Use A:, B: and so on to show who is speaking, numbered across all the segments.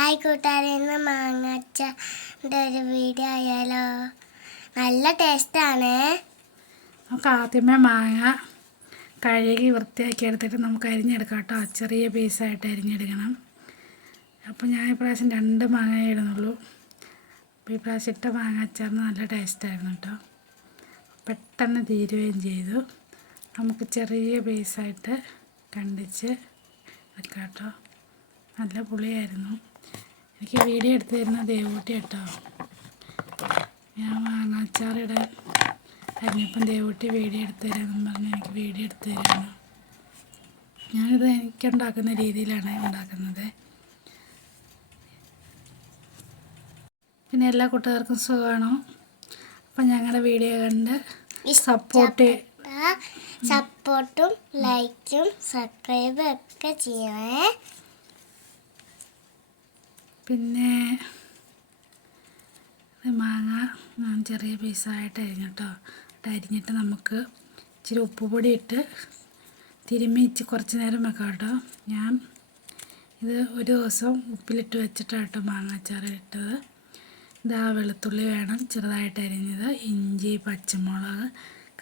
A: Hi കൂട്ടുകാരെ ഇന്ന് മാങ്ങാച്ചന്റെ ഒരു വീഡിയോ ആയാലോ? നല്ല ടേസ്റ്റാണ്
B: നമുക്ക് ആദ്യമേ മാങ്ങ കഴുകി വൃത്തിയാക്കി എടുത്തിട്ട് നമുക്ക് അരിഞ്ഞെടുക്കാം കേട്ടോ. ചെറിയ പീസായിട്ട് അരിഞ്ഞെടുക്കണം. അപ്പോൾ ഞാൻ ഇപ്രാവശ്യം രണ്ട് മാങ്ങ ഇടുന്നുള്ളൂ. അപ്പോൾ ഈ പ്രാവശ്യം ഇട്ട മാങ്ങ അച്ചാറിന് നല്ല ടേസ്റ്റായിരുന്നു കേട്ടോ. പെട്ടെന്ന് തീരുകയും ചെയ്തു. നമുക്ക് ചെറിയ പീസായിട്ട് കണ്ടിച്ച് എടുക്കാം കേട്ടോ. നല്ല പുളിയായിരുന്നു. എനിക്ക് വീഡിയോ എടുത്തു തരുന്ന ദേവൂട്ടി കേട്ടോ ഞാൻ മാങ്ങാച്ചാറിടാൻ അറിഞ്ഞപ്പം ദേവൂട്ടി വീഡിയോ എടുത്തു തരാമെന്ന് പറഞ്ഞ് എനിക്ക് വീഡിയോ എടുത്തു തരാണ് ഞാനിത് എനിക്കുണ്ടാക്കുന്ന രീതിയിലാണ് ഉണ്ടാക്കുന്നത്. പിന്നെ എല്ലാ കൂട്ടുകാർക്കും സുഖമാണോ? അപ്പം ഞങ്ങളുടെ വീഡിയോ കണ്ട് സപ്പോർട്ട്
A: സപ്പോർട്ടും ലൈക്കും സബ്സ്ക്രൈബും ഒക്കെ ചെയ്യണേ.
B: പിന്നെ മാങ്ങ ചെറിയ പീസായിട്ട് അരിഞ്ഞിട്ടോ. അരിഞ്ഞിട്ട് നമുക്ക് ഇച്ചിരി ഉപ്പുപൊടി ഇട്ട് തിരുമ്മി ഇച്ചി കുറച്ച് നേരം വെക്കാം കേട്ടോ ഞാൻ ഇത് ഒരു ദിവസം ഉപ്പിലിട്ട് വെച്ചിട്ടാണ് കേട്ടോ മാങ്ങാച്ചാറ് ഇട്ടത്. ഇതാ വെളുത്തുള്ളി വേണം ചെറുതായിട്ട് അരിഞ്ഞത്. ഇഞ്ചി പച്ചമുളക്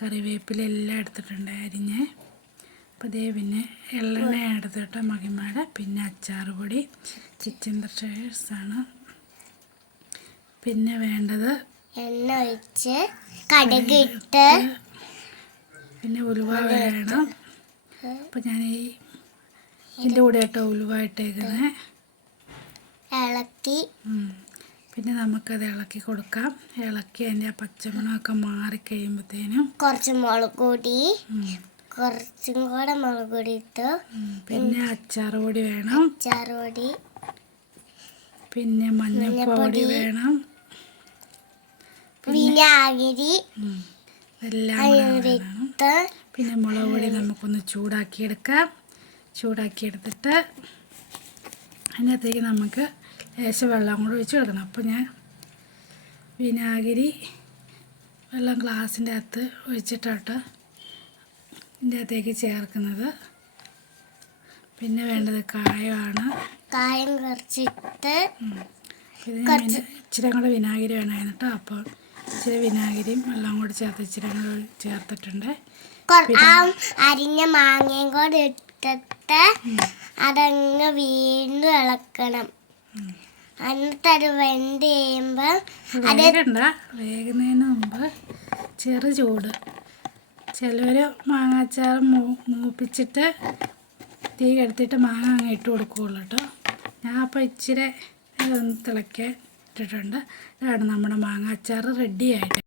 B: കറിവേപ്പില എല്ലാം എടുത്തിട്ടുണ്ട് അരിഞ്ഞ്. അപ്പോൾ ദേ പിന്നെ എള്ളെണ്ണ എടുത്തിട്ട് മകിമാട പിന്നെ അച്ചാറ് പൊടി ചിക്കൻ ആണ്. പിന്നെ വേണ്ടത്
A: എണ്ണ ഒഴിച്ച് കടുകിട്ട്
B: പിന്നെ ഉലുവ വേണം. അപ്പോൾ ഞാൻ ഈ ഇതിന്റെ കൂടെ കേട്ടോ ഉലുവ ഇട്ടേക്കുന്നത്
A: ഇളക്കി.
B: പിന്നെ നമുക്കത് ഇളക്കി കൊടുക്കാം. ഇളക്കി അതിന്റെ ആ പച്ചമണമൊക്കെ മാറിക്കഴിയുമ്പോഴത്തേനും
A: കുറച്ച് മുളക് പൊടി.
B: ഉം,
A: കുറച്ചും കൂടെ മുളക് പൊടി ഇട്ടു
B: പിന്നെ അച്ചാറ് പൊടി വേണം.
A: ചറുപൊടി
B: പിന്നെ മഞ്ഞപ്പൊടി വേണം.
A: വിനാഗിരി. ഇട്ട്
B: പിന്നെ മുളക് പൊടി നമുക്കൊന്ന് ചൂടാക്കിയെടുക്കാം. ചൂടാക്കിയെടുത്തിട്ട് അതിനകത്തേക്ക് നമുക്ക് ലേശം വെള്ളം കൂടെ ഒഴിച്ച് കൊടുക്കണം. അപ്പോൾ ഞാൻ വിനാഗിരി വെള്ളം ഗ്ലാസിന്റെ അകത്ത് ഒഴിച്ചിട്ടാട്ടോ ഇതിന്റെ അകത്തേക്ക് ചേർക്കുന്നത്. പിന്നെ വേണ്ടത് കായമാണ്.
A: കായം കുറച്ചിട്ട്
B: ഇച്ചിരി കൂടെ വിനാഗിരി വേണമായിരുന്നു കേട്ടോ അപ്പോൾ ഇച്ചിരി വിനാഗിരിയും എല്ലാം കൂടി ചേർത്ത് ഇച്ചിരി കൂടെ ചേർത്തിട്ടുണ്ട്.
A: അരിഞ്ഞ മാങ്ങയും കൂടെ ഇട്ടിട്ട് അതങ്ങ് വീണ്ടും ഇളക്കണം. എന്നിട്ട് അത് വെന്ത് കഴിയുമ്പോൾ
B: വേഗണ്ട. വേകുന്നതിന് മുമ്പ് ചെറു ചൂട്. ചിലവർ മാങ്ങാച്ചാർ മൂ മൂപ്പിച്ചിട്ട് തീ കെടുത്തിട്ട് മാങ്ങ അങ്ങ് ഇട്ട് കൊടുക്കുകയുള്ളൂ കേട്ടോ ഞാൻ അപ്പോൾ ഇച്ചിരി ഇതൊന്ന് തിളക്കാൻ ഇട്ടിട്ടുണ്ട് ഇതാണ് നമ്മുടെ മാങ്ങാച്ചാർ റെഡി ആയിട്ട്.